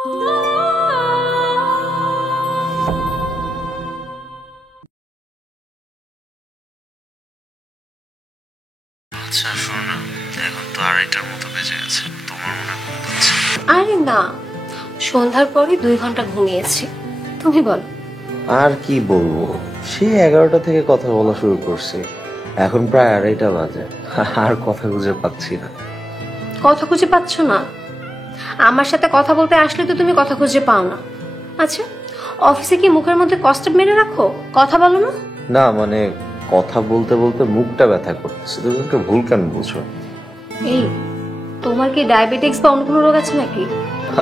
আচ্ছা শোনো না, এখন তো 2:30টার মতো বেজে গেছে, তোমার মনে ঘুম পাচ্ছে? আরে না, সন্ধ্যার পরে 2 ঘন্টা ঘুমিয়েছি। তুমি বলো। আর কি বলবো, সেই 11টা থেকে কথা বলা শুরু করছি, এখন প্রায় 2:30টা বাজে, আর কথা খুঁজে পাচ্ছি না। কথা খুঁজে পাচ্ছ না? আমার সাথে কথা বলতে আসলে তো তুমি কথা খুঁজে পাও না। আচ্ছা, অফিসে কি মুখের মধ্যে কস্টেপ মেরে রাখো, কথা বলো না? না মানে কথা বলতে বলতে মুখটা ব্যথা করতেছে, তুমি আমাকে ভুল কেন বুঝো? এই, তোমার কি ডায়াবেটিক্স বা অন্য কোনো রোগ আছে নাকি?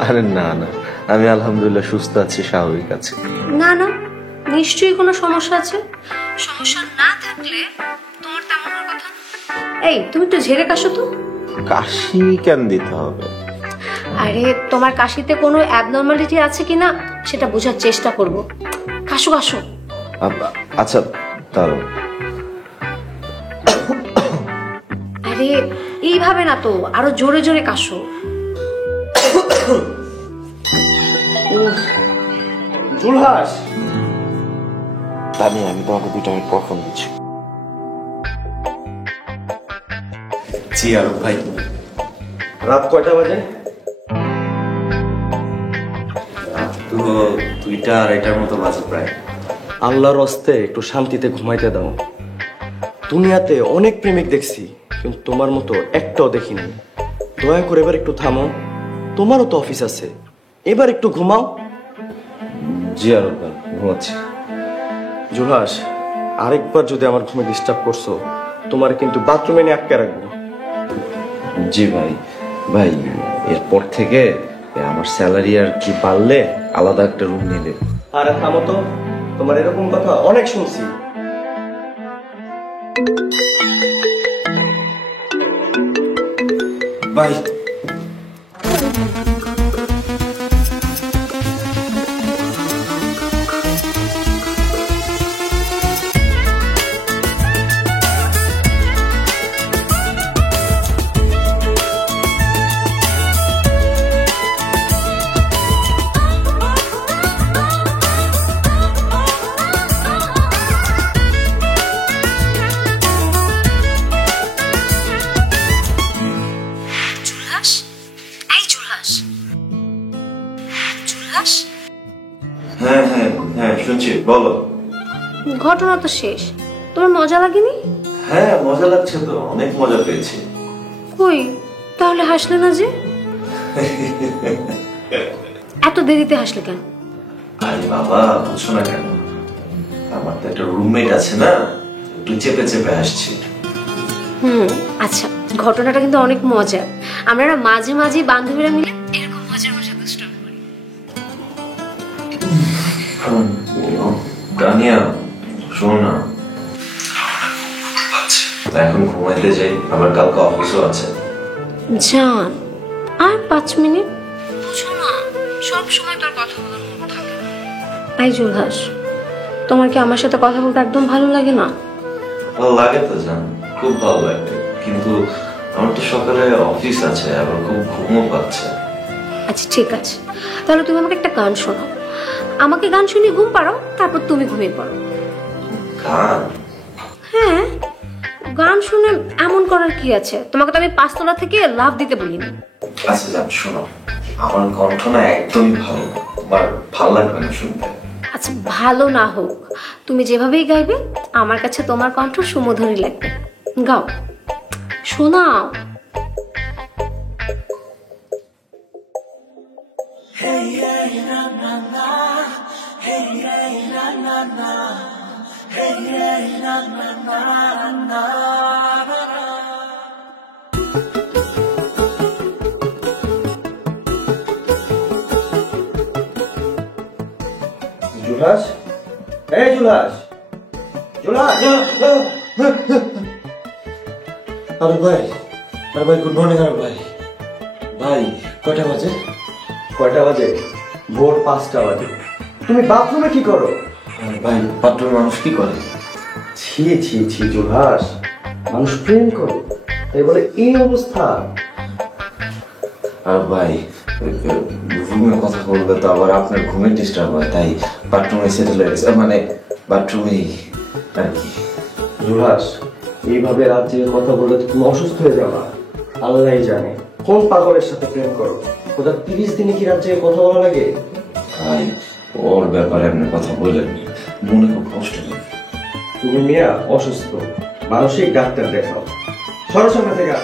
আরে না না, আমি আলহামদুলিল্লাহ সুস্থ আছি, স্বাভাবিক আছি। না না, নিশ্চয়ই কোনো সমস্যা আছে। সমস্যা না থাকলে তোমার তেমন হওয়ার কথা। এই, তুমি একটু ঝেড়ে কাশো তো। কাশি কেন দিতে হবে? আরে তোমার কাশিতে কোনো অ্যাবনর্মালিটি আছে কিনা সেটা বোঝার চেষ্টা করব। কাশো কাশো। আচ্ছা দাঁড়াও। আরে এইভাবে না তো, আরো জোরে জোরে কাশো। জুলহাস, আমি তোমাকে 2 মিনিট পর ফোন দিচ্ছি। জি আরব ভাই, রাত কয়টা বাজে? রাত তো 2টা 2:30টার মতো বাজে প্রায়। আল্লাহর হস্তে একটু শান্তিতে ঘুমাইতে দাও। দুনিয়াতে অনেক প্রেমিক দেখছি, কিন্তু তোমার মতো একটাও দেখিনি। দয়া করে এবার একটু থামো, তোমারও তো অফিস আছে, এবার একটু ঘুমাও। জি আরব ভাই, ঘুমাচ্ছি। জুলহাস, আরেকবার যদি আমার ঘুমে ডিস্টার্ব করছো, তোমার কিন্তু বাথরুমে নিয়ে আটকে রাখবো। জি ভাই, ভাই এরপর থেকে আমার স্যালারি আর কি বাড়লে আলাদা একটা রুম নিলে। আরে থামো তো, তোমার এরকম কথা অনেক শুনছি। ভাই হ্যাঁ হ্যাঁ হ্যাঁ শুনছি, বলো। ঘটনা তো শেষ, তোমার মজা লাগেনি? হ্যাঁ মজা লাগছে তো, অনেক মজা পেয়েছি। কই, তাহলে হাসলে না যে? এত দেরিতে হাসলে কেন? আরে বাবা, বুঝছো না কেন? আমার তো একটা রুমমেট আছে না, একটু চেপে চেপে হাসছি। আচ্ছা, ঘটনাটা কিন্তু অনেক মজা। আমরা না মাঝে মাঝে বান্ধবীরা মিলে এরকম মজার মজা দুষ্টামি করি। কানিয়া শোনো না, এখন ঘুমাইতে যাই, আবার কালকে অফিসও আছে। জান, আর 5 মিনিট। বুঝো না, সব সময় তোর কথা বলার মন থাকে না। এই জুলহাস, তোমার কি আমার সাথে কথা বলতে একদম ভালো লাগে না? ভালো লাগে তো জান, খুব ভালো লাগে, কিন্তু আমার তো সকালে অফিস আছে, আবার খুব ঘুমও পাচ্ছে। আচ্ছা ঠিক আছে, তাহলে তুমি আমাকে একটা গান শোনাও। আমাকে গান শুনিয়ে ঘুম পাড়াও, তারপর তুমি ঘুমিয়ে পড়ো। গান? হ্যাঁ, গান শুনে এমন করার কি আছে? তোমাকে তো আমি 5 তলা থেকে লাফ দিতে বলিনি। আচ্ছা জান শোনো, আমার কণ্ঠ না একদমই ভালো না, আমার ভালো লাগবে না শুনতে। আচ্ছা ভালো না হোক, তুমি যেভাবেই গাইবে আমার কাছে তোমার কণ্ঠ সুমধুরই লাগবে। গাও, শোনাও। জুলহাস, এই জুলহাস, জুলহাস। আরে ভাই, আরে ভাই, গুড মর্নিং। আরে ভাই, ভাই কয়টা বাজে? কয়টা বাজে? ভোর 5টা বাজে। তুমি বাথরুমে কি করো? আরে ভাই, বাথরুমে মানুষ কি করে? ছি ছি ছি জুলহাস, মানুষ প্রেম করে, তাই বলে এই অবস্থা? আর ভাই রুমে কথা বলবে তো আবার আপনার ঘুমের ডিস্টার্ব হয়, তাই বাথরুমে সেটেল হয়ে গেছে, মানে বাথরুমেই আর কি। জুলহাস, এইভাবে রাত জেগে কথা বললে তো তুমি অসুস্থ হয়ে যাবা। আল্লাহই জানে কোন পাগলের সাথে প্রেম করো। ওটা 30 দিনে কি রাত জেগে কথা বলা লাগে? ভাই ওর ব্যাপারে আপনি কথা বললেন, মনে খুব কষ্ট হয়। তুমি মিয়া অসুস্থ, মানসিক ডাক্তার দেখাও। সরাসরি থেকে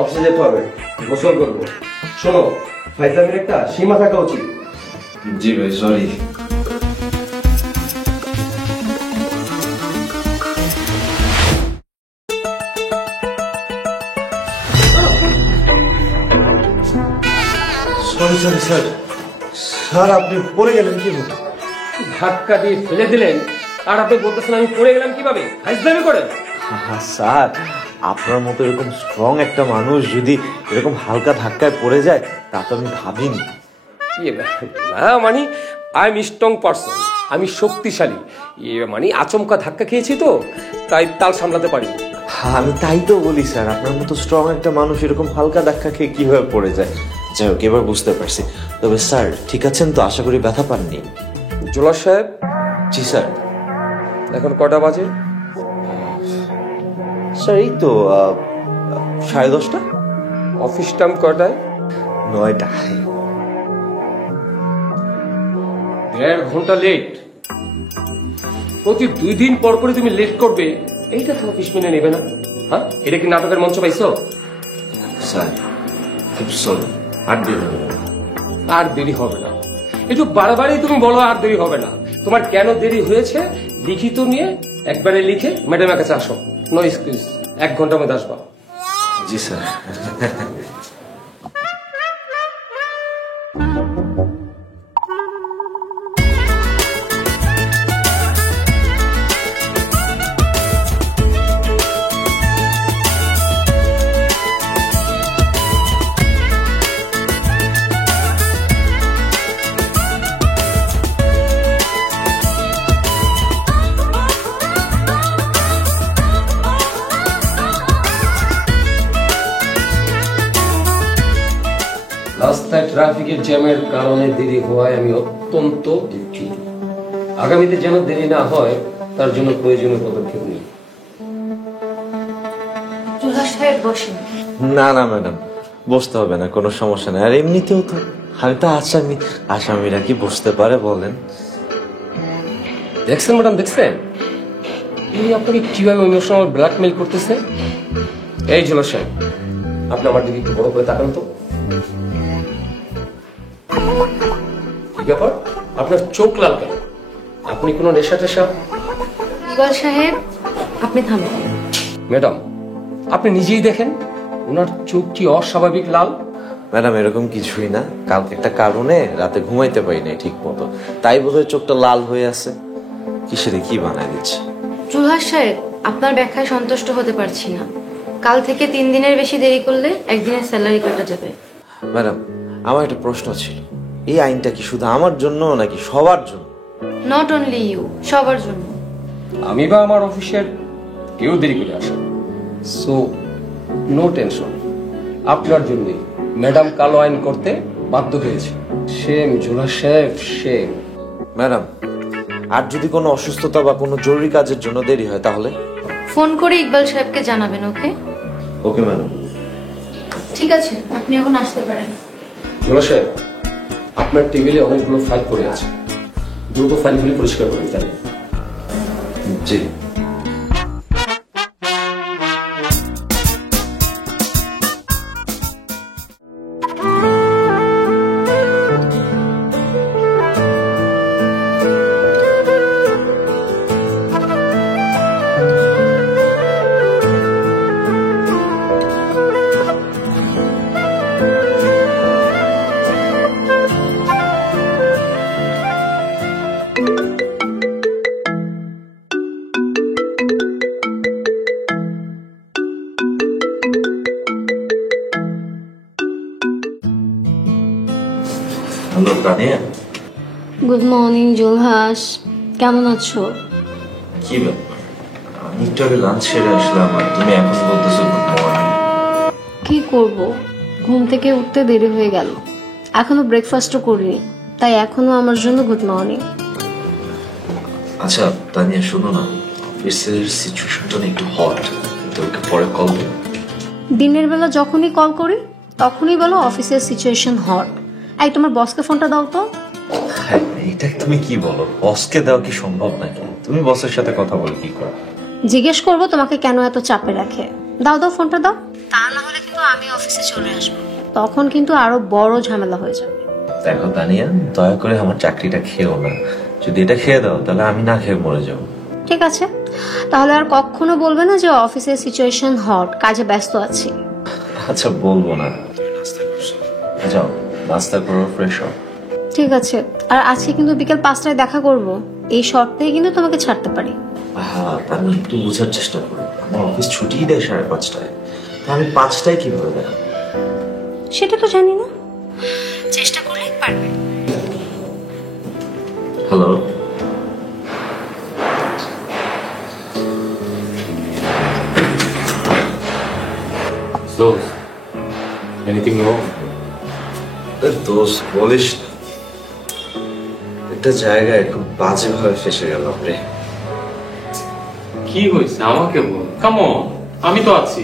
অফিসে যেতে হবে, গোসল করবো। শোনো, ফাইজলামের একটা সীমা থাকা উচিত। জি ভাই, sorry. Sorry sorry sir, sir আপনি পড়ে গেলেন কি? ধাক্কা দিয়ে ফেলে দিলেন আর আপনি বলতেছেন আমি পড়ে গেলাম কিভাবে? ফাইজলামি করেন। স্যার, আপনার মতো এরকম স্ট্রং একটা মানুষ যদি এরকম হালকা ধাক্কায় পড়ে যায় তা তো আমি ভাবিনি। না মানে আই এম স্ট্রং পারসন, আমি শক্তিশালী। মানে আচমকা ধাক্কা খেয়েছি তো, তাই তাল সামলাতে পারি। আমি তাই তো বলি স্যার, আপনার মতো স্ট্রং একটা মানুষ এরকম হালকা ধাক্কা খেয়ে কিভাবে পড়ে যায়। যাই হোক, এবার বুঝতে পারছি। তবে স্যার ঠিক আছেন তো? আশা করি ব্যথা পাননি। জোলার সাহেব। জি স্যার। এখন কটা বাজে? স্যার এই তো 10:30। অফিস টাইম কটায়? 9টা। 1.5 ঘন্টা লেট। প্রতি 2 দিন পর করে তুমি লেট করবে, এইটা তো অফিস মেনে নেবে না। হ্যাঁ, এটা কি নাটকের মঞ্চ পাইছো? স্যার খুব সরি, আর দেরি হবে না। আর দেরি হবে না, একটু বারবারই তুমি বলো আর দেরি হবে না। তোমার কেন দেরি হয়েছে লিখিত নিয়ে একবারে লিখে ম্যাডামের কাছে আসো। নো এক্সকিউজ, 1 ঘন্টার মধ্যে আসবা। জি স্যার। রাস্তায় ট্রাফিকের জ্যামের কারণে দেরি হওয়ায় আমি অত্যন্ত দুঃখিত। আগামীতে যেন দেরি না হয় তার জন্য প্রয়োজনীয় পদক্ষেপ নিই। জুলহাস সাহেব বসেন। না না ম্যাডাম, বসতে হবে না, কোনো সমস্যা নেই। আর এমনিতেও তো আমি তো আসামি, আসামিরা কি বসতে পারে বলেন? দেখছেন ম্যাডাম, দেখছেন উনি আপনাকে কিভাবে ইমোশনাল ব্ল্যাকমেইল করতেছে। এই জুলার সাহেব, আপনি আমার দিকে একটু বড় করে তাকান তো। কি ব্যাপার, আপনার চোখ লাল কেন? আপনি কোনো নেশা টেশা? ইকবাল সাহেব আপনি থামেন। ম্যাডাম, আপনি নিজেই দেখেন ওনার চোখ কি অস্বাভাবিক লাল। ম্যাডাম এরকম কিছুই না, কালকে একটা কারণে রাতে ঘুমাইতে পারি নাই ঠিক মতো, তাই বোধহয় চোখটা লাল হয়ে আছে। কিসের কি বানায় দিচ্ছে? জুলহাস সাহেব আপনার ব্যাখ্যায় সন্তুষ্ট হতে পারছি না। কাল থেকে 3 দিনের বেশি দেরি করলে 1 দিনের স্যালারি কাটা যাবে। ম্যাডাম আমার একটা প্রশ্ন ছিল, এই আইনটা কি শুধু আমার জন্য নাকি সবার জন্য? নট অনলি ইউ, সবার জন্য। আমি বা আমার অফিসের কেউ দেরি করে আসে, সো নো টেনশন। আপনার জন্যই ম্যাডাম কালো আইন করতে বাধ্য হয়েছে। সেম জুলহাস সাহেব, সেম। ম্যাডাম আর যদি কোনো অসুস্থতা বা কোনো জরুরি কাজের জন্য দেরি হয় তাহলে? ফোন করে ইকবাল সাহেবকে জানাবেন। ওকে? Okay madam. ঠিক আছে, আপনি এখন আসতে পারেন। জুলহাস সাহেব, আপনার টেবিলে অনেকগুলো ফাইল পড়ে আছে, দ্রুত ফাইলগুলি পরিষ্কার করে দেন। জি। Hello Tania. Good morning Julhas, কেমন আছো? কি ব্যাপার, আমি একটু আগে লাঞ্চ সেরে আসলাম আর তুমি এখন বলতেছো গুড মর্নিং। কি করব, ঘুম থেকে উঠতে দেরি হয়ে গেল। এখনো ব্রেকফাস্টও করিনি, তাই এখনো আমার জন্য গুড মর্নিং। আচ্ছা তানিয়া শোনো না, অফিসের সিচুয়েশনটা না একটু হট, তোকে পরে কল দেবো। দিনের বেলা যখনই কল করি তখনই বলো অফিসের সিচুয়েশন হট। এই তোমার বসকে ফোনটা দাও তো। হ্যাঁ, এটা তুমি কি বলো? বসকে দেওয়া কি সম্ভব নাকি? তুমি বসের সাথে কথা বলে কি করো? জিজ্ঞেস করবো তোমাকে কেন এত চাপে রাখে। দাও দাও ফোনটা দাও, তা না হলে কিন্তু আমি অফিসে চলে আসবো, তখন কিন্তু আরো বড় ঝামেলা হয়ে যাবে। দেখো তানিয়া, দয়া করে আমার চাকরিটা খেও না। যদি এটা খেয়ে দাও তাহলে আমি না খেয়ে মরে যাবো। ঠিক আছে, তাহলে আর কখনো বলবে না যে অফিসের সিচুয়েশন হট, কাজে ব্যস্ত আছি। আচ্ছা বলবো না। যাও নাস্তা করো, ফ্রেশ হও। ঠিক আছে, আর আজকে কিন্তু বিকেল 5টায় দেখা করব, এই শর্তেই কিন্তু তোমাকে ছাড়তে পারি। হ্যাঁ, আমি একটু বোঝার চেষ্টা করো। আমার অফিস ছুটিই দেয় 5:30টায়, তো আমি 5টায় কিভাবে দেখাবো? সেটা তো জানি না, চেষ্টা করলে পারবে। Hello, anything wrong? দোষ বলিস না, একটা জায়গায় খুব বাজে ভাবে ফেসে গেলাম রে। কি হয়েছে আমাকে বল, কাম অন, আমি তো আছি।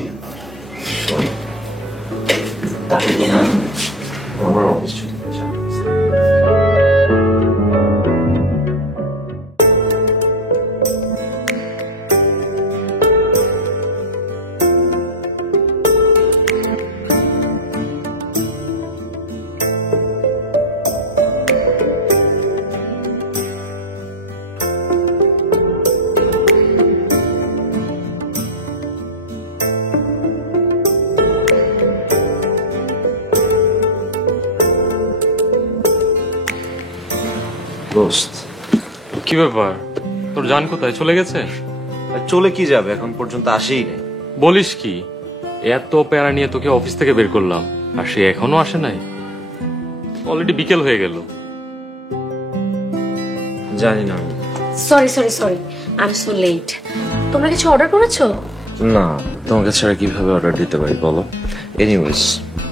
আমার অফিস ছুটি। দোস্ত, কি ব্যাপার, তোর জান কোথায় চলে গেছে? চলে কি যাবে, এখন পর্যন্ত আসেই নেই। বলিস কি, এত প্যারা নিয়ে তোকে অফিস থেকে বের করলাম আর সে এখনো আসে নাই? অলরেডি বিকেল হয়ে গেল। জানি না। Sorry sorry sorry, I am so late. তোমরা কিছু অর্ডার করেছো? না, তোমাকে ছাড়া কিভাবে অর্ডার দিতে পারি বলো? এনিওয়েজ,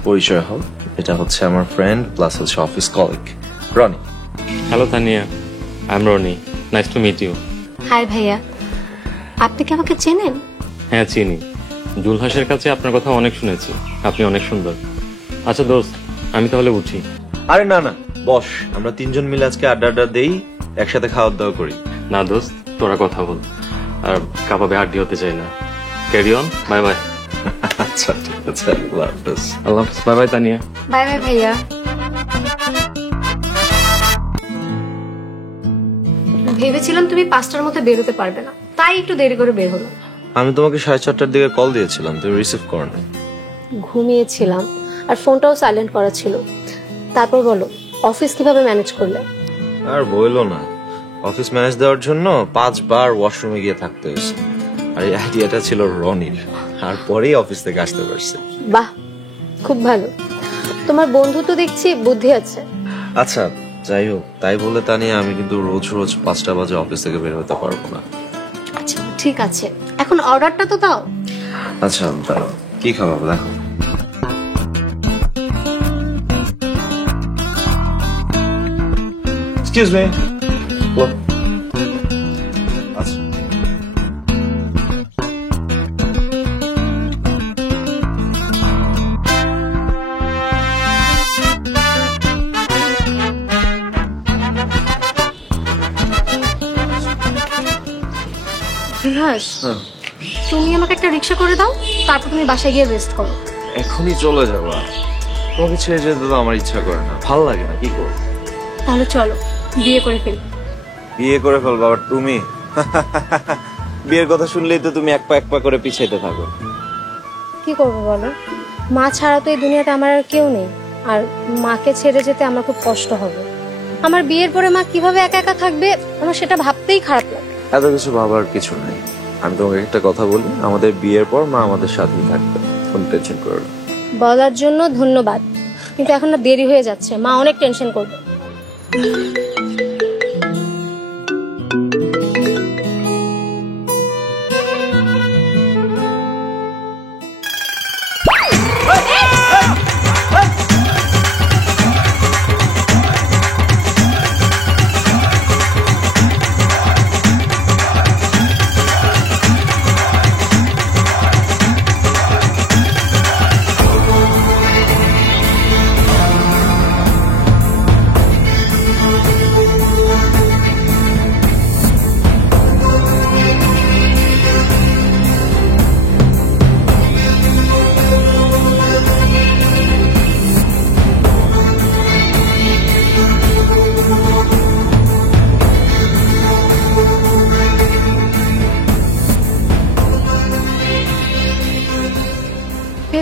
পরিচয় হও, এটা হচ্ছে আমার ফ্রেন্ড প্লাস হচ্ছে office colleague Roni. Hello Tania, I am Roni, nice to meet you. Hi ভাইয়া, আপনি কি আমাকে চেনেন? হ্যাঁ চিনি, জুলহাসের কাছে আপনার কথা অনেক শুনেছি, আপনি অনেক সুন্দর। আচ্ছা দোস্ত, আমি তাহলে উঠি। আরে না না, বস, আমরা 3জন মিলে আজকে আড্ডা দেই, একসাথে খাওয়া দাওয়া করি। না দোস্ত, তোরা কথা বল, আর কাবাবে হাড্ডি হতে চাই না। Carry on, bye bye. আচ্ছা ঠিক আছে, আল্লাহ হাফেজ। আল্লাহ হাফেজ, bye bye Tania. Bye bye ভাইয়া। ভেবেছিলাম তুমি 5টার মধ্যে বেরোতে পারবে না, তাই একটু দেরি করে বের হলো। আমি তোমাকে 4:30টার দিকে কল দিয়েছিলাম, তুমি রিসিভ করো না। ঘুমিয়েছিলাম আর ফোনটাও সাইলেন্ট করা ছিল। তারপর বলো, অফিস কিভাবে ম্যানেজ করলে? আর বইলো না, অফিস ম্যানেজ দেওয়ার জন্য 5 বার ওয়াশরুমে গিয়ে থাকতে হয়েছে। আর এই আইডিয়াটা ছিল রনির, আর পরেই অফিস থেকে আসতে পারছে। বাহ, খুব ভালো। তোমার বন্ধু তো দেখছি বুদ্ধি আছে। আচ্ছা যাই হোক, তাই বলে তা নিয়ে আমি কিন্তু রোজ রোজ 5টা বাজে অফিস থেকে বের হতে পারবো না। আচ্ছা ঠিক আছে, এখন অর্ডারটা তো দাও। আচ্ছা দাঁড়াও, কি খাওয়াবো দেখো। Excuse me. আচ্ছা বিভাস, তুমি আমাকে একটা রিক্সা করে দাও, তারপর তুমি বাসায় গিয়ে রেস্ট করো। এখনই চলে যাবা? তোমাকে ছেড়ে যেতে তো আমার ইচ্ছা করে না, ভালো লাগে না, কি করবো? তাহলে চলো বিয়ে করে ফেলি। বিয়ে করে ফেলবো আবার তুমি? বিয়ের কথা শুনলেই তো তুমি এক পা করে পিছাইতে থাকো। কি করবো বলো, মা ছাড়া তো এই দুনিয়াতে আমার আর কেউ নেই, আর মাকে ছেড়ে যেতে আমার খুব কষ্ট হবে। আমার বিয়ের পরে মা কিভাবে একা একা থাকবে, আমার সেটা ভাবতেই খারাপ লাগে। এত কিছু ভাবার কিছু নাই, আমি তোমাকে একটা কথা বলি, আমাদের বিয়ের পর মা আমাদের সাথেই থাকবে, কোনো টেনশন করো না। বলার জন্য ধন্যবাদ, কিন্তু এখন না দেরি হয়ে যাচ্ছে, মা অনেক টেনশন করবে।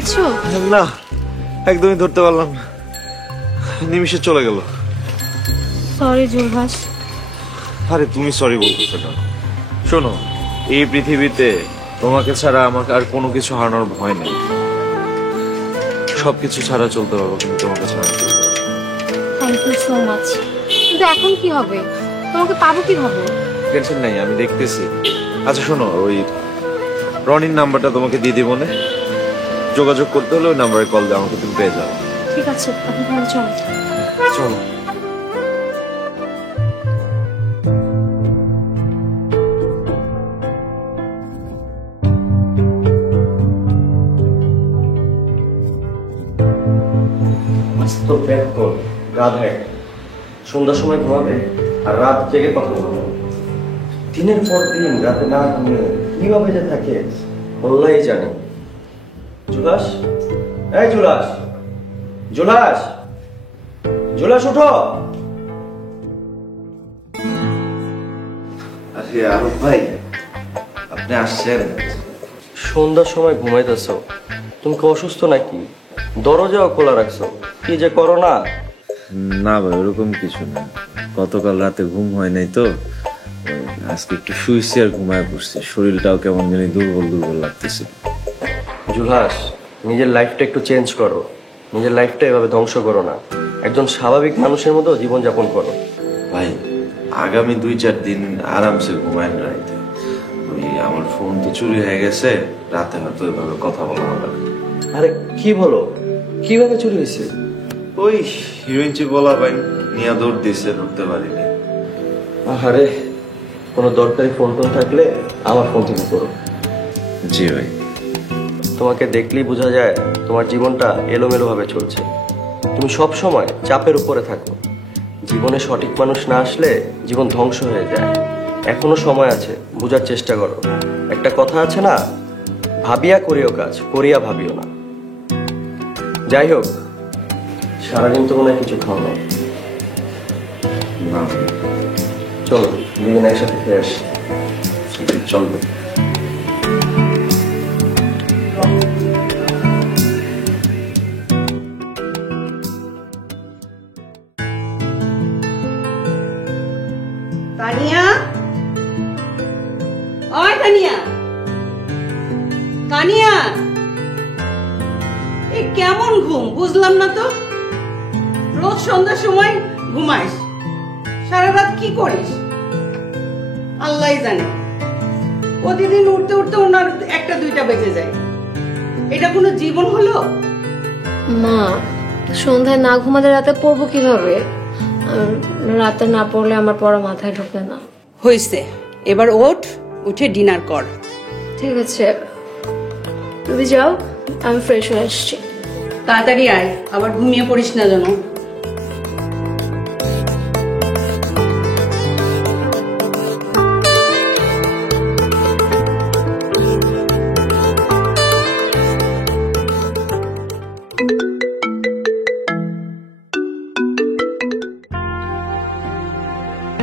পেয়েছো? না, একদমই ধরতে পারলাম না, নিমিষে চলে গেল। সরি জুলহাস। আরে তুমি সরি বলতেছো না। শোনো, এই পৃথিবীতে তোমাকে ছাড়া আমাকে আর কোনো কিছু হারানোর ভয় নেই। সবকিছু ছাড়া চলতে পারবো, কিন্তু তোমাকে ছাড়া চলতে পারবো না। Thank you so much. কিন্তু এখন কি হবে? তোমাকে পাবো কিভাবে? টেনশন নেই, আমি দেখতেছি। আচ্ছা শোনো, ওই রনির নাম্বারটা তোমাকে দিয়ে দিব, মনে যোগাযোগ করতে হলে ওই নাম্বারে কল দিয়ে আমাকে তুমি পেয়ে যাও। ঠিক আছে, আপনি তাহলে চলো। চলো। তো ব্যাক কর গাধা একটা। সন্ধ্যার সময় ঘুমাবে আর রাত জেগে কথা বলবে। দিনের পর দিন রাতে না ঘুমিয়ে কিভাবে যে থাকে আল্লাহই জানে। জুলাস, এই জুলাস, জুলাস, জুলাস উঠো। আরে আরব ভাই, আপনি আসছেন? সন্ধ্যার সময় ঘুমাইতেছো, তুমি কি অসুস্থ নাকি? দরজাও খোলা রাখছো, কি যে করো না। না ভাই, ওরকম কিছু না। গতকাল রাতে ঘুম হয় নাই তো, আজকে একটু শুয়েছি আর ঘুমায় পড়ছি। শরীরটাও কেমন জানি দুর্বল দুর্বল লাগতেছে। জুলহাস, নিজের লাইফটা একটু চেঞ্জ করো। নিজের লাইফটা এভাবে ধ্বংস করো না। একজন স্বাভাবিক মানুষের মতো জীবনযাপন করো। ভাই, আগামী 2-4 দিন আরামসে ঘুমায় রাইতে। ওই আমার ফোন তো চুরি হয়ে গেছে, রাতে হয়তো এভাবে কথা বলা হবে না। আরে কি বলো, কিভাবে চুরি হয়েছে? ওই হিরোইন বলা ভাই নিয়ে দৌড় দিয়েছে, ধরতে পারিনি। আরে কোনো দরকারি ফোন টোন থাকলে আমার ফোন থেকে করো। জি ভাই। তোমাকে দেখলেই বোঝা যায় তোমার জীবনটা এলোমেলো ভাবে চলছে। তুমি সব সময় চাপের উপরে থাকো। জীবনে সঠিক মানুষ না আসলে জীবন ধ্বংস হয়ে যায়। এখনো সময় আছে, বোঝার চেষ্টা করো। একটা কথা আছে না, ভাবিয়া করিও কাজ, করিয়া ভাবিও না। যাই হোক, সারাদিন তো মনে হয় কিছু খাও না। না, চলো দুদিন একসাথে খেয়ে আসি। চলবে। কানিয়া, ওই কানিয়া, কানিয়া, এই কেমন ঘুম বুঝলাম না তো। রোজ সন্ধ্যার সময় ঘুমাইস, সারা রাত কি করিস আল্লাহই জানে। প্রতিদিন উঠতে উঠতে ওনার 1-2 বেজে যায়। এটা কোনো জীবন হলো? মা, সন্ধ্যায় না ঘুমাতে রাতে পড়বো কিভাবে? আর রাতে না পড়লে আমার পড়া মাথায় ঢোকে না। হয়েছে, এবার ওঠ, উঠে ডিনার কর। ঠিক আছে, তুমি যাও, আমি ফ্রেশ হয়ে আসছি। তাড়াতাড়ি আয়, আবার ঘুমিয়ে পড়িস না যেন।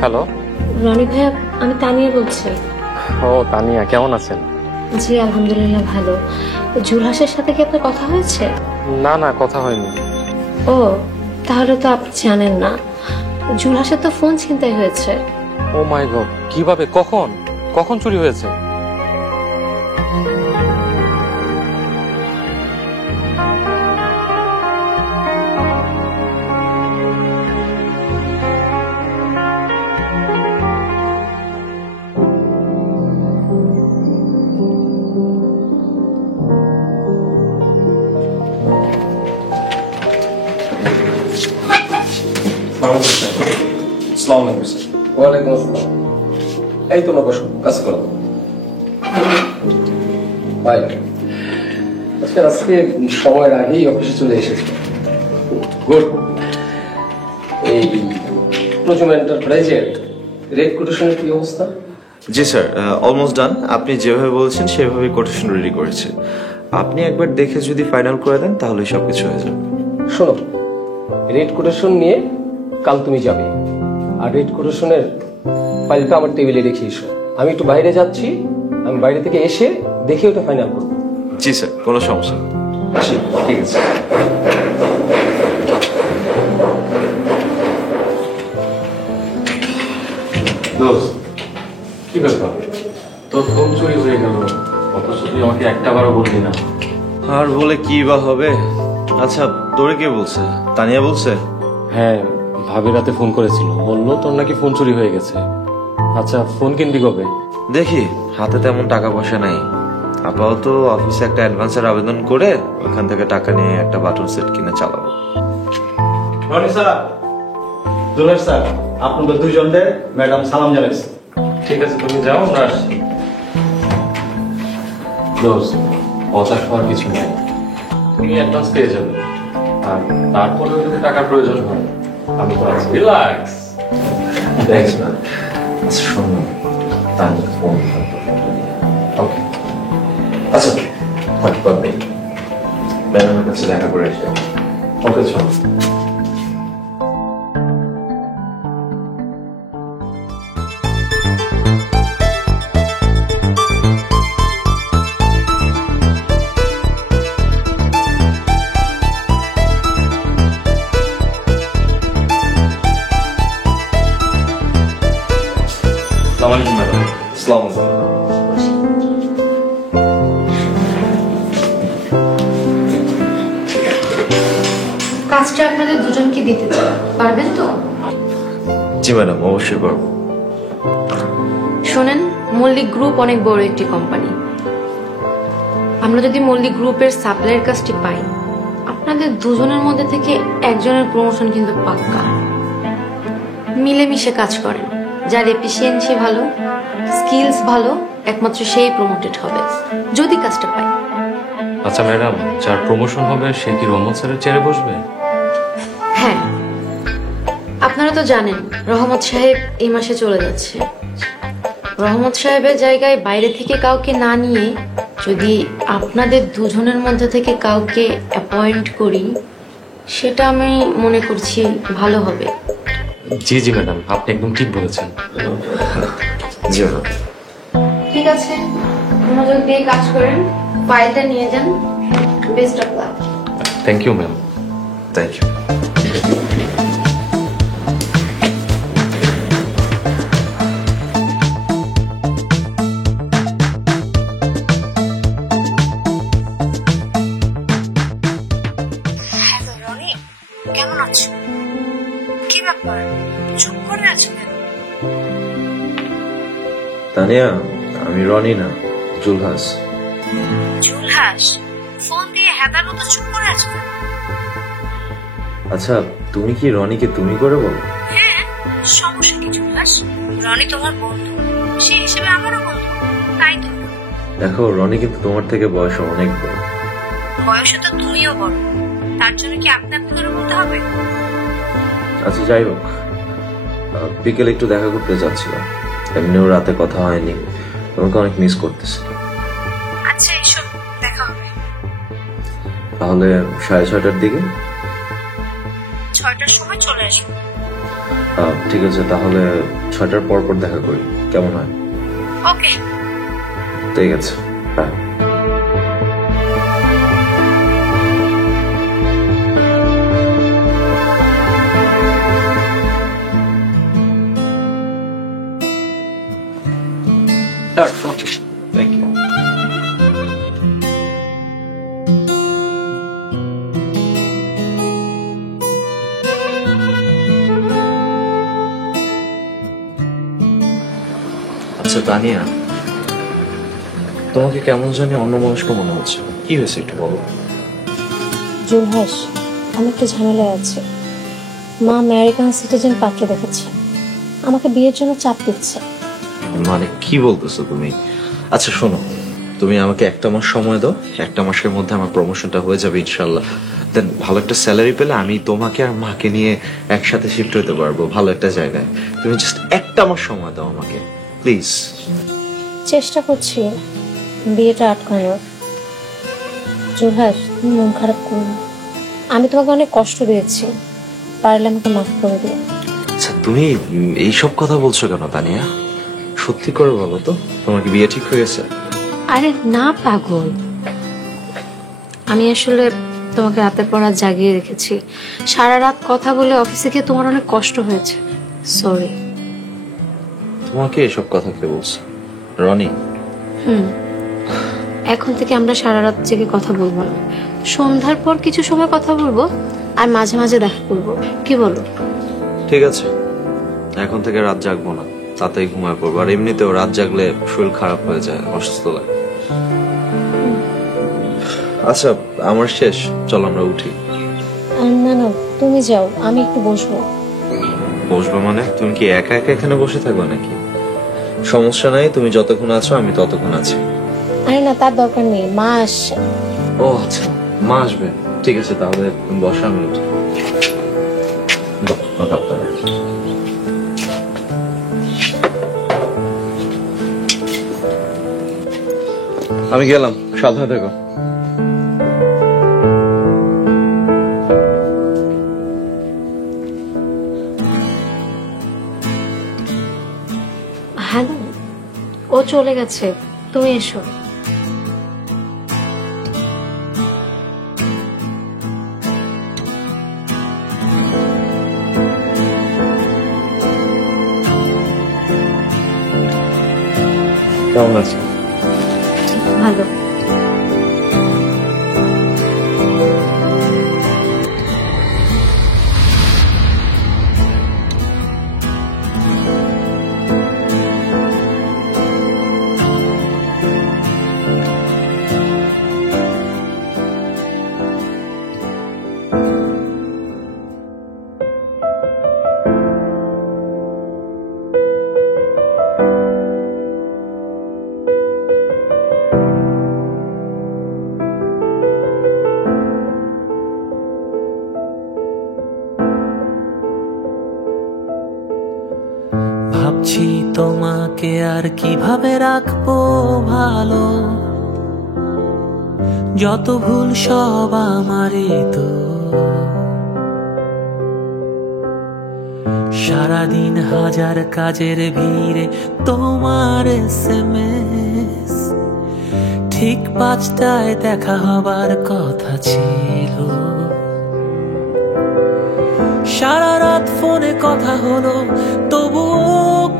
হ্যালো। রনি ভাইয়া, আমি তানিয়া বলছি। ও তানিয়া, কেমন আছেন? জি আলহামদুলিল্লাহ ভালো। জুলহাসের সাথে কি আপনার কথা হয়েছে? না না, কথা হয়নি। ও, তাহলে তো আপনি জানেন না, জুলহাসের তো ফোন ছিনতাই হয়েছে। ও মাই গড, কিভাবে, কখন কখন চুরি হয়েছে? ওয়ালাইকুম আসসালাম। এই তোমরা বসো, কাজ করো। ভাই, আজকে সময়ের আগেই অফিসে চলে এসেছি। গুড। এই প্রজম এন্টারপ্রাইজের রেড কোটেশনের কি অবস্থা? জি স্যার, অলমোস্ট ডান। আপনি যেভাবে বলছেন সেভাবেই কোটেশন রেডি করেছে। আপনি একবার দেখে যদি ফাইনাল করে দেন তাহলে সবকিছু হয়ে যাবে। শোনো, রেড কোটেশন নিয়ে কাল তুমি যাবে, আর রেড কোটেশনের ফাইলটা আমার টেবিলে রেখে এসো। আমি একটু বাইরে যাচ্ছি, আমি বাইরে থেকে এসে দেখে ওটা ফাইনাল করবো। জি স্যার, কোনো সমস্যা নেই। আসি, ঠিক আছে। দোস্ত, কি ব্যাপার? তোর ফোন চুরি হয়ে গেল, অথচ তুই আমাকে একটা বারও বললি না। আর বলে কি বা হবে? আচ্ছা, তোরে কে বলছে? তানিয়া বলছে? হ্যাঁ, ভাবি রাতে ফোন করেছিল, বললো তোর নাকি ফোন চুরি হয়ে গেছে। আচ্ছা, ফোন কিনবি কবে? দেখি, হাতে তেমন টাকা পয়সা নাই। আপাতত অফিসে একটা অ্যাডভান্সের আবেদন করে ওখান থেকে টাকা নিয়ে একটা বাটন সেট কিনে চালাবো। রনি স্যার, দুলার স্যার, আপনাদের দুইজনের ম্যাডাম সালাম জানাইছে। ঠিক আছে, তুমি যাও, আমরা আসছি। দোস্ত, হতাশ হওয়ার কিছু নাই, তুমি অ্যাডভান্স পেয়ে যাবে। আর তারপরেও যদি টাকার প্রয়োজন হয়, আমি তো আছি। রিল্যাক্স। Thanks ma'am. আচ্ছা শোনো, তানিয়া ফোন ওকে। আচ্ছা থাকবার নেই, ম্যাডামের কাছে দেখা করে এসে। ওকে চলো। আসসালামু আলাইকুম ম্যাডাম। আসসালামু আলাইকুম। কাজটা আপনাদের দুজনকে দিতে চাই, পারবেন তো? জি ম্যাডাম, অবশ্যই পারবো। শোনেন, মল্লিক গ্রুপ অনেক বড় একটি কোম্পানি। আমরা যদি মল্লিক গ্রুপের সাপ্লাইয়ের কাজটি পাই, আপনাদের দুজনের মধ্যে থেকে একজনের প্রমোশন কিন্তু পাক্কা। মিলেমিশে কাজ করেন, যার এফিসিয়েন্সি ভালো, স্কিলস ভালো, একমাত্র সেই প্রমোটেড হবে যদি কাজটা পাই। আচ্ছা ম্যাডাম, যার প্রমোশন হবে সে কি রহমত স্যারের চেয়ারে বসবে? হ্যাঁ, আপনারা তো জানেন রহমত সাহেব এই মাসে চলে যাচ্ছে। রহমত সাহেবের জায়গায় বাইরে থেকে কাউকে না নিয়ে যদি আপনাদের দুজনের মধ্যে থেকে কাউকে অ্যাপয়েন্ট করি, সেটা আমি মনে করছি ভালো হবে। জি জি ম্যাডাম, আপনি একদম ঠিক বলেছেন। জি ম্যাডাম। ঠিক আছে, মনোযোগ দিয়ে কাজ করেন, ফাইলটা নিয়ে যান। Best of luck. Thank you ma'am. Thank you. Hello Roni, কেমন আছো? কি ব্যাপার, চুপ করে আছো কেন? তানিয়া, আমি রনি না, জুলহাস। জুলহাস, ফোন দিয়ে হেদার মতো চুপ করে আছো কেন? আচ্ছা, তুমি কি রনিকে তুমি করে বলো? হ্যাঁ, সমস্যা কি জুলহাস? রনি তোমার বন্ধু, সেই হিসেবে আমারও বন্ধু, তাই তো। দেখো, রনি কিন্তু তোমার থেকে বয়সে অনেক বড়। বয়সে তো তুমিও বড়, তার জন্য কি আপনি আপনি করে বলতে হবে? আচ্ছা যাই হোক, বিকেলে একটু দেখা করতে যাচ্ছিলাম, এমনিও রাতে কথা হয়নি, তোমাকে অনেক মিস করতেছি। আচ্ছা এসো, দেখা হবে। তাহলে 6:30টার দিকে? 6টার সময় চলে আসো। ঠিক আছে, তাহলে 6টার পর পর দেখা করি, কেমন হয়? ওকে। ঠিক আছে, হ্যাঁ। Thank you. আচ্ছা তানিয়া, তোমাকে কেমন জানি অন্যমনস্ক মনে হচ্ছে, কি হয়েছে একটু বলো। জুলহাস, আমি একটু ঝামেলায় আছি। মা আমেরিকান সিটিজেন পাত্র দেখেছে, আমাকে বিয়ের জন্য চাপ দিচ্ছে। মানে কি বলতেছো তুমি? আচ্ছা শোনো, তুমি আমাকে একটা মাস সময় দাও, একটা মাসের মধ্যে আমার প্রমোশনটা হয়ে যাবে ইনশাল্লাহ। দেন ভালো একটা স্যালারি পেলে আমি তোমাকে আর মাকে নিয়ে একসাথে শিফট হতে পারবো ভালো একটা জায়গায়। তুমি জাস্ট একটা মাস সময় দাও আমাকে প্লিজ। চেষ্টা করছি বিয়েটা আটকানোর। জুলহাস, তুমি মন খারাপ করো না, আমি তোমাকে অনেক কষ্ট দিয়েছি, পারলে আমাকে মাফ করে দিও। আচ্ছা তুমি এইসব কথা বলছো কেন তানিয়া? সত্যি করে বলো তো, তোমার কি বিয়ে ঠিক হয়ে গেছে? আরে না পাগল, আমি আসলে তোমাকে রাতের পর রাত জাগিয়ে রেখেছি, সারা রাত কথা বলে অফিসে গিয়ে তোমার অনেক কষ্ট হয়েছে, সরি। তোমাকে এসব কথা কে বলছে? রনি? এখন থেকে আমরা সারা রাত জেগে কথা বলবো না, সন্ধ্যার পর কিছু সময় কথা বলবো আর মাঝে মাঝে দেখা করবো, কি বলো? ঠিক আছে, এখন থেকে রাত জাগবো না, তাতেই ঘুমায় পড়বো। আর এমনিতেও রাত জাগলে শরীর খারাপ হয়ে যায়, অসুস্থ লাগে। আচ্ছা আমার শেষ, চল আমরা উঠি। না না, তুমি যাও, আমি একটু বসবো। বসবো মানে? তুমি কি একা একা এখানে বসে থাকবে নাকি? সমস্যা নাই, তুমি যতক্ষণ আছো আমি ততক্ষণ আছি। আরে না, তার দরকার নেই, মা আসছে। ও আচ্ছা, মা আসবে, ঠিক আছে তাহলে তুমি বসো, আমি উঠি। আমি গেলাম, সাবধানে থেকো। হ্যালো, ও চলে গেছে, তুমি এসো। কেমন আছো? ভালো। ভাবছি তোমাকে আর কিভাবে রাখবো ভালো, যত ভুল সব আমারই তো। সারাদিন হাজার কাজের ভিড়ে তোমার SMS, ঠিক 5টায় দেখা হবার কথা ছিল। সারা রাত ফোনে কথা হলো, তবুও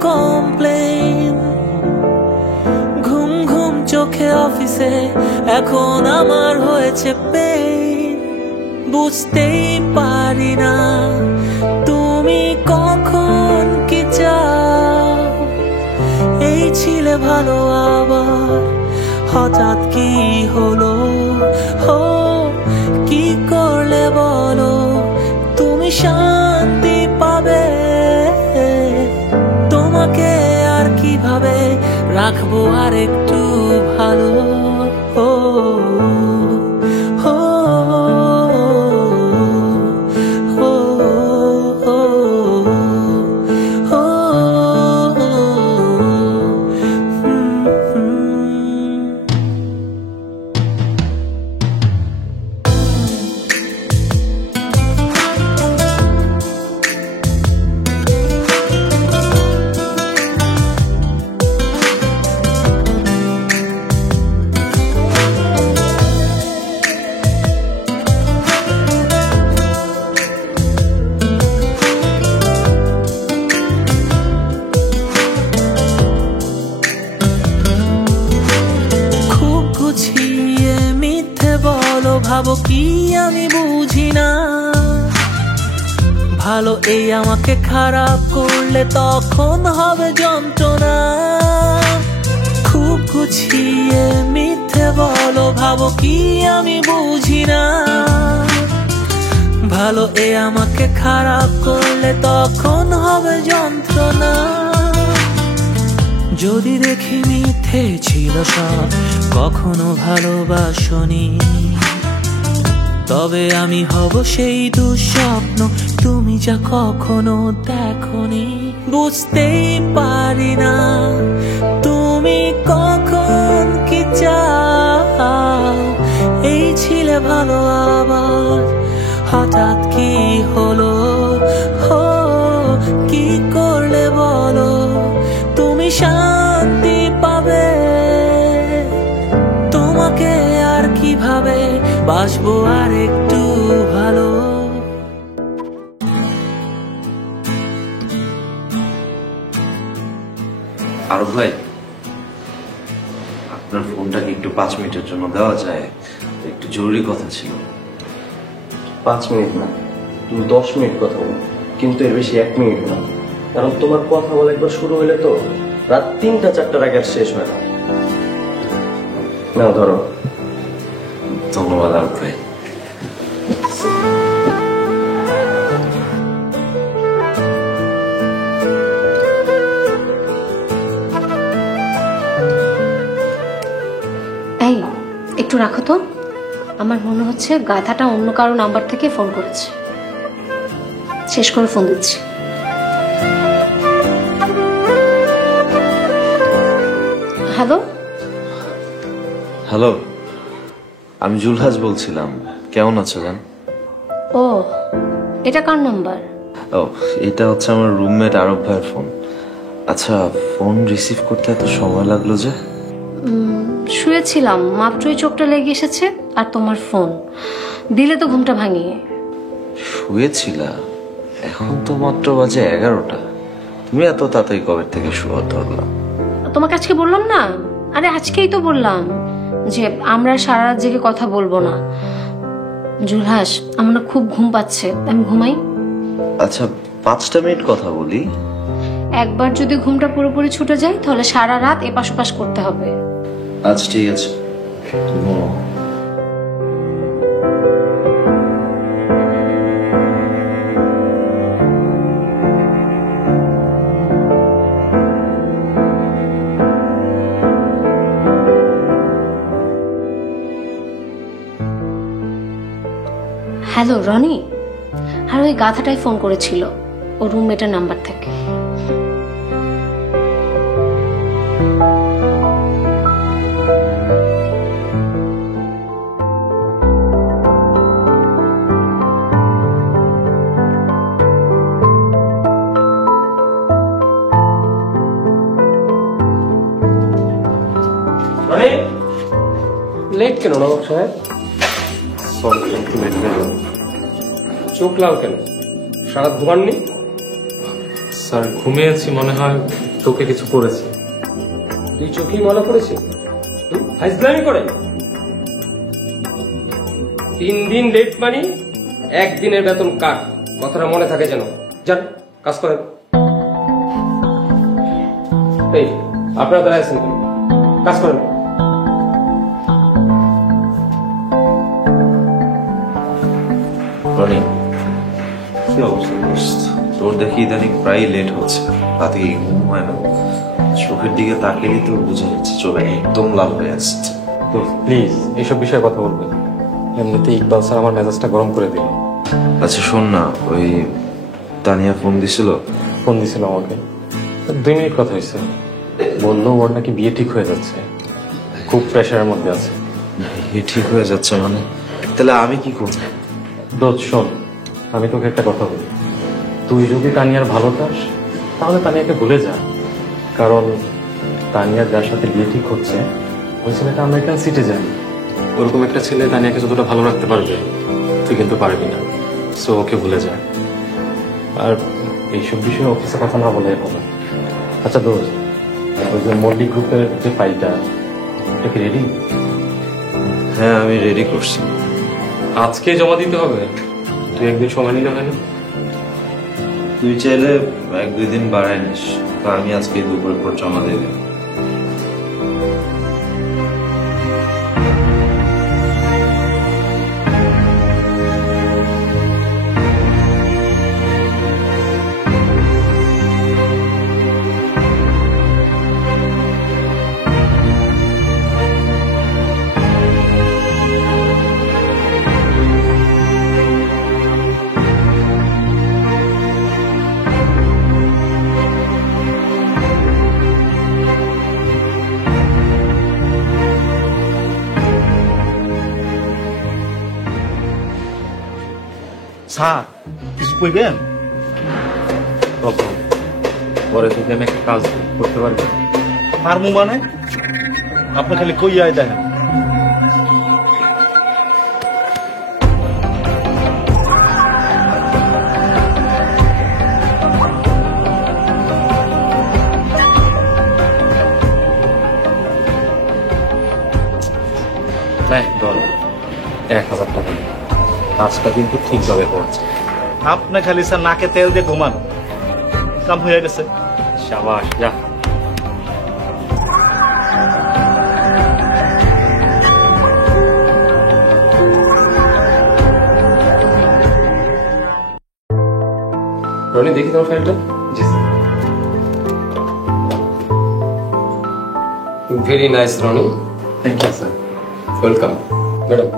কমপ্লেন। ঘুম ঘুম চোখে অফিসে, এখন আমার হয়েছে পেন। বুঝতেই পারি না তুমি কখন কি চাও। এই ছিলে ভালো, আবার হঠাৎ কি হলো? ও কি করলে বলো তুমি শান্তি পাবে? তোমাকে আর কিভাবে রাখবো আর একটু ভালো? ও ও ও ও ভাবো কি আমি বুঝি না, ভালো এই আমাকে খারাপ করলে তখন হবে যন্ত্রণা। খুব গুছিয়ে মিথ্যে বলো, ভাবো কি আমি বুঝি না, ভালো এ আমাকে খারাপ করলে তখন হবে যন্ত্রণা। যদি দেখি মিথ্যে ছিল সব, কখনো ভালোবাসনি, তবে আমি হব সেই দুঃস্বপ্ন তুমি যা কখনো দেখনি। বুঝতেই পারি না তুমি কখন কি চাও। এই ছিলে ভালো, আবার হঠাৎ কি হলো? ও কি করলে বলো তুমি শান্তি পাবে? তোমাকে আর কিভাবে বাসবো আর একটু ভালো। আরব ভাই, আপনার ফোনটা কি একটু 5 মিনিটের জন্য দেওয়া যায়? একটু জরুরি কথা ছিল। 5 মিনিট না, তুমি 10 মিনিট কথা বলো, কিন্তু এর বেশি 1 মিনিট না। কারণ তোমার কথা বলা একবার শুরু হলে তো রাত 3টা-4টার আগে আর শেষ হয় না। নাও ধরো। ধন্যবাদ আরব ভাই। এই একটু রাখো তো, আমার মনে হচ্ছে গাধাটা অন্য কারো নাম্বার থেকে ফোন করেছে। শেষ করে ফোন দিচ্ছি। হ্যালো হ্যালো, আমি জুলহাস বলছিলাম। কেমন আছো জান? ও, এটা কার নাম্বার? ও, এটা হচ্ছে আমার রুমমেট আরব ভাইয়ের ফোন। আচ্ছা, ফোন রিসিভ করতে এত সময় লাগলো যে? শুয়েছিলাম, মাত্রই চোখটা লেগে এসেছে, আর তোমার ফোন দিলে তো ঘুমটা ভাঙিয়ে। শুয়েছিলা? এখন তো মাত্র বাজে 11টা। তুমি এত তাড়াতাড়ি কবে থেকে শুয়ে ধরলা? তোমাকে আজকে বললাম না? আরে আজকেই তো বললাম যে আমরা সারা রাত জেগে কথা বলবো না। জুলহাস, আমার না খুব ঘুম পাচ্ছে, আমি ঘুমাই। আচ্ছা, 5টা মিনিট কথা বলি। একবার যদি ঘুমটা পুরোপুরি ছুটে যায় তাহলে সারা রাত এপাশ ওপাশ করতে হবে। আচ্ছা ঠিক আছে, ঘুমাও। হ্যালো রনি, আর ওই গাধাটাই ফোন করেছিল ও রুমমেটের নাম্বার থেকে। লেট কেন নবাব সাহেব? সরি, একটু লেট হয়ে গেল। চোখ লাল কেন? সারা ঘুমাননি? স্যার, ঘুমিয়েছি, মনে হয় চোখে কিছু পড়েছে। তুই চোখেই মনে পড়েছে? ফাইজলামি করে 3 দিন লেট মানি 1 দিনের বেতন কাট। কথাটা মনে থাকে যেন। যান কাজ করেন। এই আপনারা দাঁড়ায় আছেন কেন? কাজ করেন। রনি, কি অবস্থা? তোর দেখি ইদানিং প্রায় লেট হচ্ছে, রাতে ঘুম হয় না। চোখের দিকে তাকিয়ে তো বোঝা যাচ্ছে চোখ একদম লাল হয়ে আসছে। তো প্লিজ এইসব বিষয়ে কথা বলবেন। এমনিতে ইকবাল স্যার আমার মেজাজটা গরম করে দিল। আচ্ছা শোন না, ওই তানিয়া ফোন দিছিল আমাকে, 2 মিনিট কথা হয়েছে। বললো ওর নাকি বিয়ে ঠিক হয়ে যাচ্ছে, খুব প্রেশারের মধ্যে আছে। বিয়ে ঠিক হয়ে যাচ্ছে মানে? তাহলে আমি কি করবো? দোস্ত শোন, আমি তোকে একটা কথা বলি। তুই যদি তানিয়ার ভালো চাস তাহলে তানিয়াকে ভুলে যা। কারণ তানিয়ার যার সাথে বিয়ে ঠিক হচ্ছে ওই ছেলেটা আমেরিকান সিটিজেন। ওরকম একটা ছেলে তানিয়াকে যতটা ভালো রাখতে পারবে তুই কিন্তু পারবি না। সো ওকে ভুলে যা। আর এইসব বিষয়ে অফিসে কথা না বলে হবে। আচ্ছা দোস্ত, ওই যে মল্লিক গ্রুপের যে ফাইলটা, এটা কি রেডি? হ্যাঁ, আমি রেডি করছি। আজকে জমা দিতে হবে? তুই একদিন সময় নিলে হয় না? তুই চাইলে 1-2 দিন বাড়াই নিস, তা আমি আজকে দুপুরের পর জমা দিয়ে দেব। স্যার, কিছু কইবেন? পরে থেকে আমি একটা কাজ করতে পারবো। পারমু মানে? আপনি খালি কইয়াই দেখেন। ধর 1000 টাকা দে। কাজটা কিন্তু ঠিকভাবে করছে। আপনি খালি স্যার নাকে তেল দিয়ে ঘুমান, কাম হয়ে গেছে। শাবাশ, যা। রনি, দেখি তোমার ফাইলটা। জি sir. Very nice Rony, thank you sir. Welcome madam.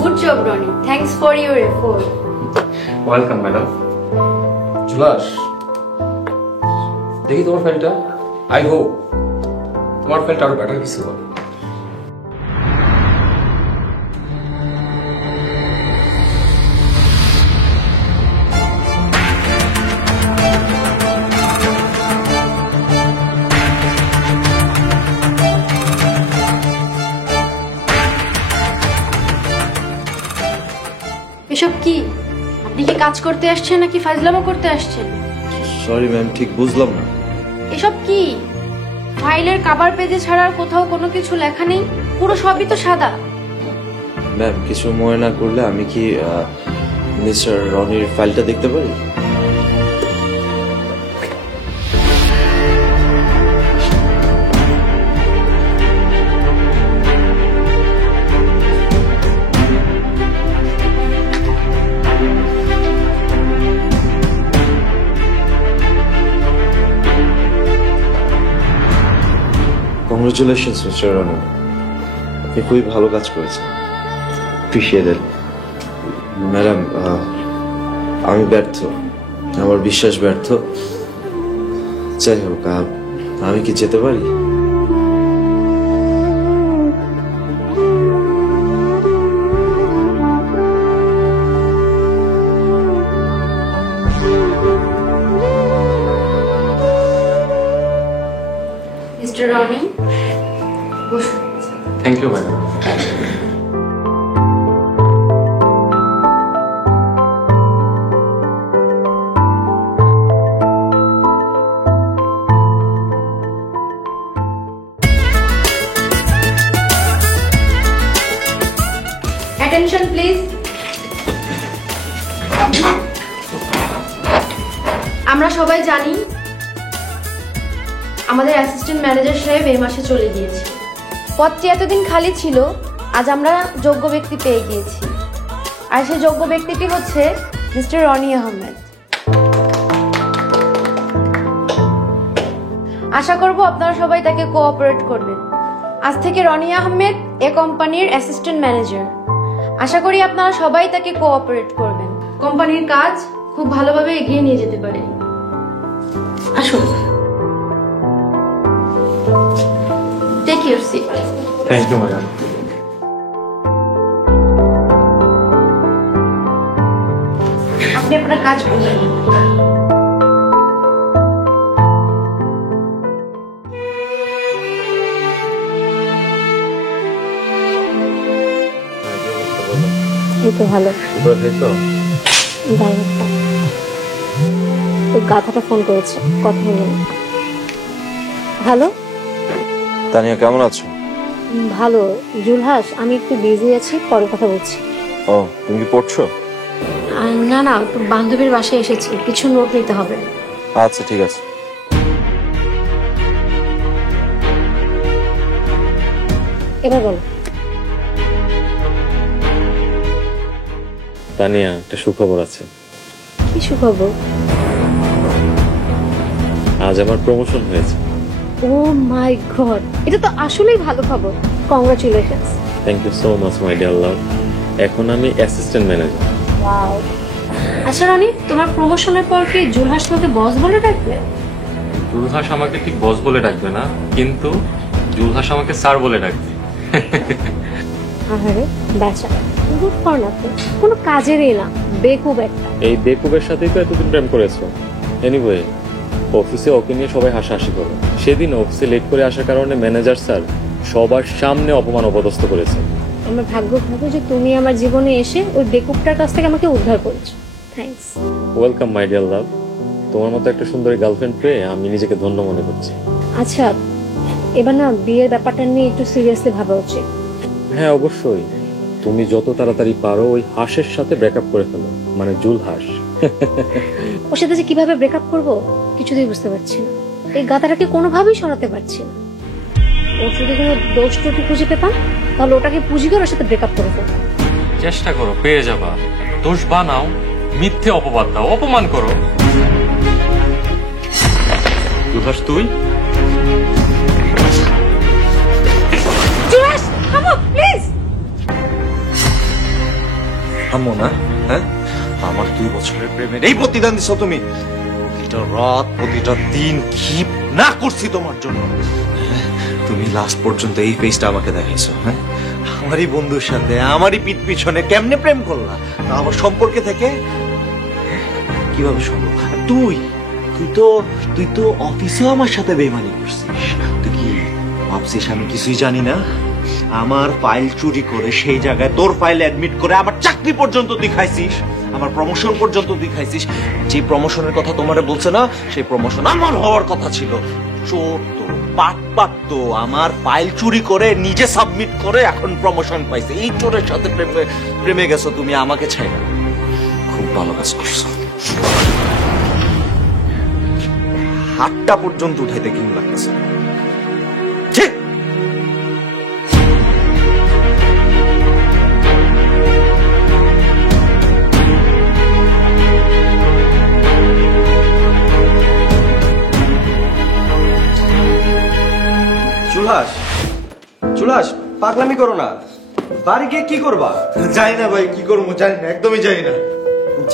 Good job Rony, thanks for your effort. Welcome madam. Julhas, দেখি তোমার ফাইলটা। আই হোপ তোমার ফাইলটা আরো বেটার কিছু হবে। এসব কি? আপনি কি কাজ করতে আসছেন নাকি ফাজলামো করতে আসছেন? সরি ম্যাম, ঠিক বুঝলাম না। এসব কি? ফাইলের কভার পেজে ছাড়া আর কোথাও কোনো কিছু লেখা নেই, পুরো সবই তো সাদা। ম্যাম, কিছু মনে না করলে আমি কি মিস্টার রনির ফাইলটা দেখতে পারি? কংগ্রেচুলেশনস মিস্টার রনি, আপনি খুবই ভালো কাজ করেছেন। অ্যাপ্রিশিয়েটেড। ম্যাডাম, আমি ব্যর্থ, আমার বিশ্বাস ব্যর্থ। যাই হোক, আমি কি যেতে পারি? মিস্টার রনি, বসুন। Thank you madam. Attention please. আমরা সবাই জানি আমাদের অ্যাসিস্ট্যান্ট ম্যানেজার সাহেব এই মাসে চলে গিয়েছে। পদটি এতদিন খালি ছিল, আজ আমরা যোগ্য ব্যক্তি পেয়ে গিয়েছি। আর সেই যোগ্য ব্যক্তিটি হচ্ছে মিস্টার রনি আহমেদ। আশা করব আপনারা সবাই তাকে কোঅপারেট করবেন। আজ থেকে রনি আহমেদ এ কোম্পানির অ্যাসিস্ট্যান্ট ম্যানেজার। আশা করি আপনারা সবাই তাকে কোঅপারেট করবেন, কোম্পানির কাজ খুব ভালোভাবে এগিয়ে নিয়ে যেতে পারে। আসুন, take your seat. Thank you madam. আপনি আপনার কাজ করবেন। এই তো ভালো। ওই গাধাটা ফোন করেছে, কথা হলো না। হ্যালো, তানিয়া কেমন আছো? ভালো। জুলহাস, আমি একটু বিজি আছি, পরে কথা বলছি। ও, তুমি কি পড়ছো? না না, একটু বান্ধবীর বাসায় এসেছি, কিছু নোট নিতে হবে। আচ্ছা, ঠিক আছে। এবার বলো। তানিয়া, একটা সুখবর আছে। কি সুখবর? আজ আমার প্রমোশন হয়েছে। ও মাই গড, এটা তো আসলেই ভালো খবর। Congratulations. Thank you so much my dear love. এখন আমি অ্যাসিস্ট্যান্ট ম্যানেজার। ওয়াও। আচ্ছা রনি, তোমার প্রমোশনের পর কি জুলহাস তোমাকে বস বলে ডাকবে? জুলহাস আমাকে ঠিক বস বলে ডাকবে না, কিন্তু জুলহাস আমাকে স্যার বলে ডাকবে। আরে বেচারা, গুড ফর নাথিং, কোনো কাজেরই না, বেকুব একটা। এই বেকুবের সাথেই তো এতদিন প্রেম করেছো। এনিওয়ে, অফিসে ওকে নিয়ে সবাই হাসাহাসি করে। সেদিন অফিসে লেট করে আসার কারণে ম্যানেজার স্যার সবার সামনে অপমান অপদস্থ করেছে। আমার ভাগ্য ভালো যে তুমি আমার জীবনে এসে ওই বেকুবটার কাছ থেকে আমাকে উদ্ধার করেছো। থ্যাঙ্কস। ওয়েলকাম মাই ডিয়ার লাভ। তোমার মতো একটা সুন্দরী গার্লফ্রেন্ড পেয়ে আমি নিজেকে ধন্য মনে করছি। আচ্ছা, এবার না বিয়ের ব্যাপারটা নিয়ে একটু সিরিয়াসলি ভাবা উচিত। হ্যাঁ অবশ্যই, তুমি যত তাড়াতাড়ি পারো ওই হাঁসের সাথে ব্রেকআপ করে ফেলো, মানে জুল হাঁস। ওর সাথে যে কিভাবে ব্রেকআপ করবো কিছুতেই বুঝতে পারছি না। এই গাধাটাকে কোনোভাবেই সরাতে পারছি না। ওর যদি কোনো দোষ ত্রুটি খুঁজে পেতাম তাহলে ওটাকে পুঁজি করে ওর সাথে ব্রেকআপ করে ফেলতাম। চেষ্টা করো, পেয়ে যাবা। দোষ বানাও, মিথ্যে অপবাদ দাও, অপমান করো। জুল হাঁস তুই? থামো না, হ্যাঁ? আমার 2 বছরের প্রেমের এই প্রতিদান দিছো তুমি। প্রতিটা রাত, প্রতিটা দিন কি না করছি তোমার জন্য। তুমি লাস্ট পর্যন্ত এই ফেসটা আমাকে দেখাইছো, হ্যাঁ? আমারই বন্ধুর সাথে, আমারই পিঠ পিছনে কেমনে প্রেম করলা? আমার সম্পর্কে থেকে কিভাবে সম্ভব? তুই তো অফিসেও আমার সাথে বেইমানি করছিস। তুই কি ভাবছিস আমি কিছুই জানি না? আমার ফাইল চুরি করে সেই জায়গায় তোর ফাইল অ্যাডমিট করে আমার চাকরি পর্যন্ত তুই খাইছিস, আমার প্রমোশন পর্যন্ত তুই খাইছিস। যে প্রমোশনের কথা তোমারে বলছে না, সেই প্রমোশন আমার হওয়ার কথা ছিল। চোর তো, পাট তো আমার ফাইল চুরি করে নিজে সাবমিট করে এখন প্রমোশন পাইছে। এই চোরের সাথে প্রেমে গেছো তুমি, আমাকে ছাইড়া। খুব ভালো কাজ করছো। হাতটা পর্যন্ত উঠাইতে কিন লাগতেছে। চুলাস পাগলামি করো না। বাড়ি গিয়ে কি করবা? জানি না ভাই, কি করবো জানি না, একদমই জানি না।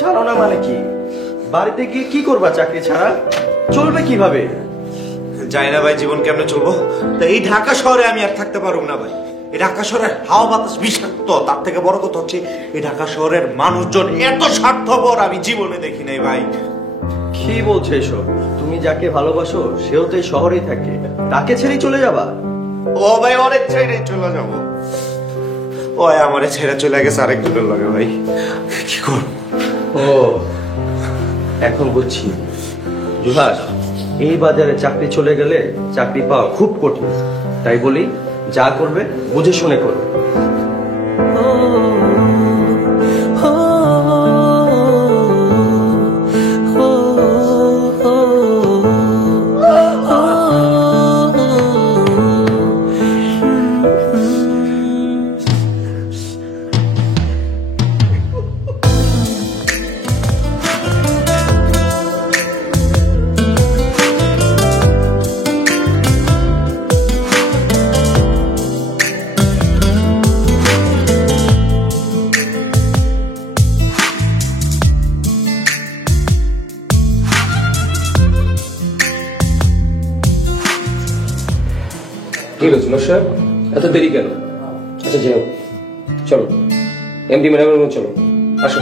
জানো না মানে কি? বাড়িতে গিয়ে কি করবা চাকরি ছাড়া? চলবে কিভাবে? জানি না ভাই, জীবন কেমনে চলবো। তা এই ঢাকা শহরে আমি আর থাকতে পারবো না ভাই। এই ঢাকা শহরের হাওয়া বাতাস বিষাক্ত, তার থেকে বড় কথা হচ্ছে এই ঢাকা শহরের মানুষজন এত স্বার্থপর আমি জীবনে দেখি নাই ভাই। কি বলছো এসব? তুমি যাকে ভালোবাসো সেও তো এই শহরেই থাকে, তাকে ছেড়ে চলে যাবা? ও ভাই, অনেক ছেড়ে চলে যাবো। ও আমারে ছেড়ে চলে গেছে আরেকজনের লাগে ভাই। কি করবো? ও এখন বুঝছি। জুহাস, এই বাজারে চাকরি চলে গেলে চাকরি পাওয়া খুব কঠিন। তাই বলি, যা করবে বুঝে শুনে করবে। কি হলো জুলাস সাহেব, এত দেরি কেন? আচ্ছা যাও, চলো এমডি ম্যাডামের রুমে চলো, আসো।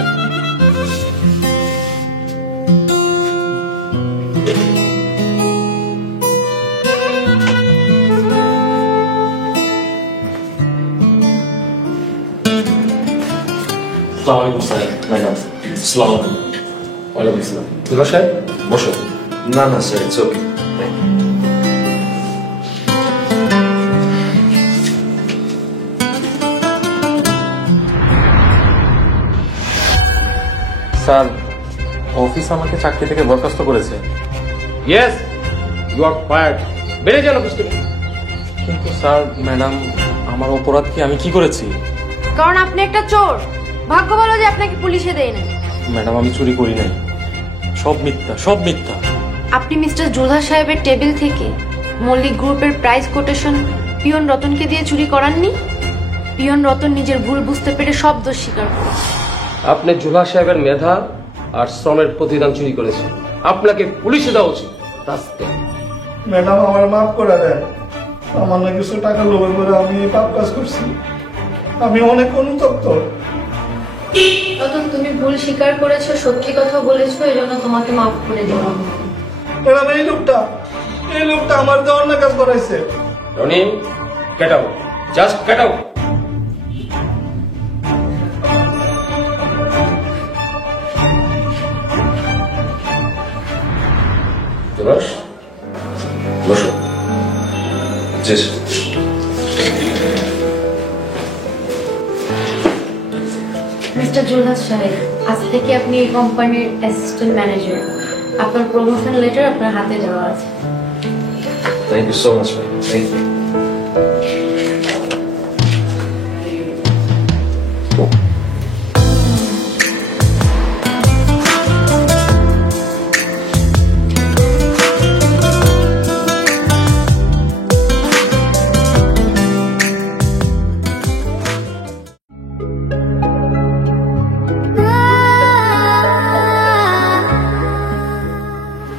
ওয়ালাইকুম আসসালাম। জুলাস সাহেব বসো। না না sir, it's okay. Sir, office আমাকে চাকরি থেকে বরখাস্ত করেছে। Yes, you are fired. বেরিয়ে যান অফিস থেকে। কিন্তু স্যার, ম্যাডাম, আমার অপরাধ কি? আমি কি করেছি? কারণ আপনি একটা চোর। ভাগ্য ভালো যে আপনাকে পুলিশে দেয় না। ম্যাডাম, আমি চুরি করি নাই, সব মিথ্যা, সব মিথ্যা। আপনি মিস্টার জুলহা সাহেবের টেবিল থেকে মল্লিক গ্রুপের প্রাইস কোটেশন পিয়ন রতনকে দিয়ে চুরি করাননি? পিয়ন রতন নিজের ভুল বুঝতে পেরে সব দোষ স্বীকার করেছে। আপনি জুলহা সাহেবের মেধা আর শ্রমের প্রতিদান চুরি করেছেন। আপনাকে পুলিশে দেওয়া উচিত। ম্যাডাম, আমার মাফ করে দেন। আমার না কিছু টাকা লোভে করে আমি এই পাপ কাজ করছি। আমি অনেক অনুতপ্ত। রতন, তুমি ভুল স্বীকার করেছো, সত্যি কথা বলেছো, এই জন্য তোমাকে মাফ করে দিলাম। ম্যাডাম, এই লোকটা আমার দেওয়ার অন্য কাজ করাইছে। Roni, get out, just get out. বসো। জি মিস্টার জুলহাস সাহেব, আজ থেকে আপনি এই কোম্পানির অ্যাসিস্ট্যান্ট ম্যানেজার। আপনার প্রমোশন লেটার আপনার হাতে দেওয়া আছে। থ্যাংক ইউ সো মাচ ভাই, থ্যাংক ইউ।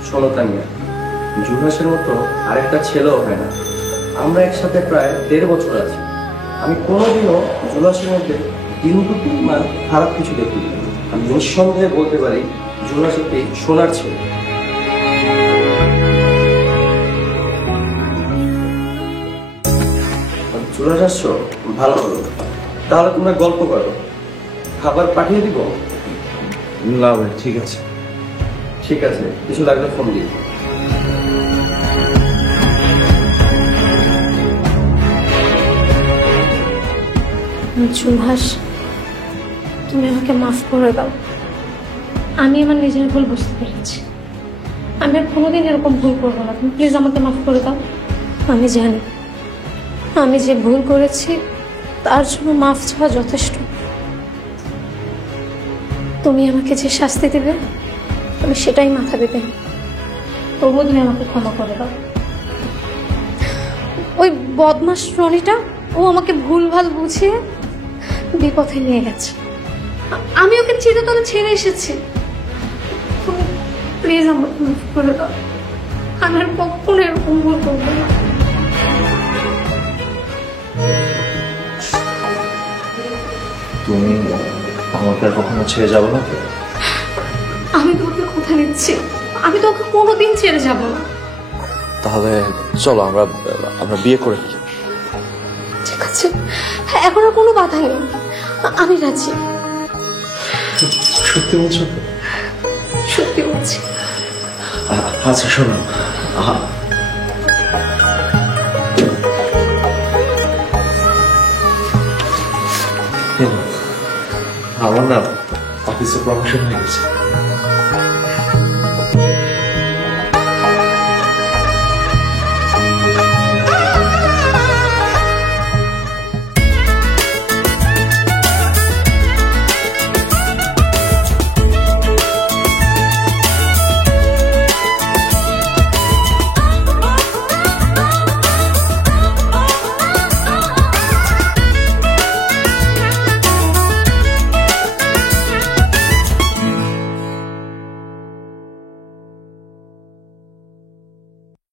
শোনো তানিয়া, জুলহাসের মতো আরেকটা ছেলেও হয় না। আমরা একসাথে প্রায় 1.5 বছর আছি। আমি কোনোদিনও জুলহাসের মধ্যে বিন্দু পরিমাণ খারাপ কিছু দেখিনি। আমি নিঃসন্দেহে বলতে পারি জুলহাস একটি সোনার ছেলে। জুলহাস আসছো, ভালো হলো। তাহলে তোমরা গল্প করো, খাবার পাঠিয়ে দিব? না ভাই, ঠিক আছে। ঠিক আছে, কিছু লাগলে ফোন দিই। জুলহাস, তুমি আমাকে মাফ করে দাও। আমি আমার নিজের ভুল বুঝতে পেরেছি। আমি আর কোনোদিন এরকম ভুল করবো না। তুমি প্লিজ আমাকে মাফ করে দাও। আমি জানি আমি যে ভুল করেছি তার জন্য মাফ চাওয়া যথেষ্ট। তুমি আমাকে যে শাস্তি দেবে আমি সেটাই মাথা পেতে নিই। তবুও তুমি আমাকে ক্ষমা করে দাও। ওই বদমাস রনিটা, ও আমাকে ভুলভাল বুঝিয়ে বিপথে নিয়ে গেছে। আমি ওকে চিরতরে ছেড়ে এসেছি। তুমি প্লিজ আমাকে মাফ করে দাও। আমি আর কখনো এরকম ভুল করবো না। তুমি আমাকে আর কখনো ছেড়ে যাবো না তো? আমি তোমাকে কথা দিচ্ছি, আমি তোকে কোনোদিন ছেড়ে যাব না। তাহলে চলো আমরা আমরা বিয়ে করে নিই। ঠিক আছে, এখন আর কোনো বাধা নেই। আমি রাজি। সত্যি বলছো তো? সত্যি বলছি। আচ্ছা শোনো, আমার না অফিসে প্রমোশন হয়ে গেছে।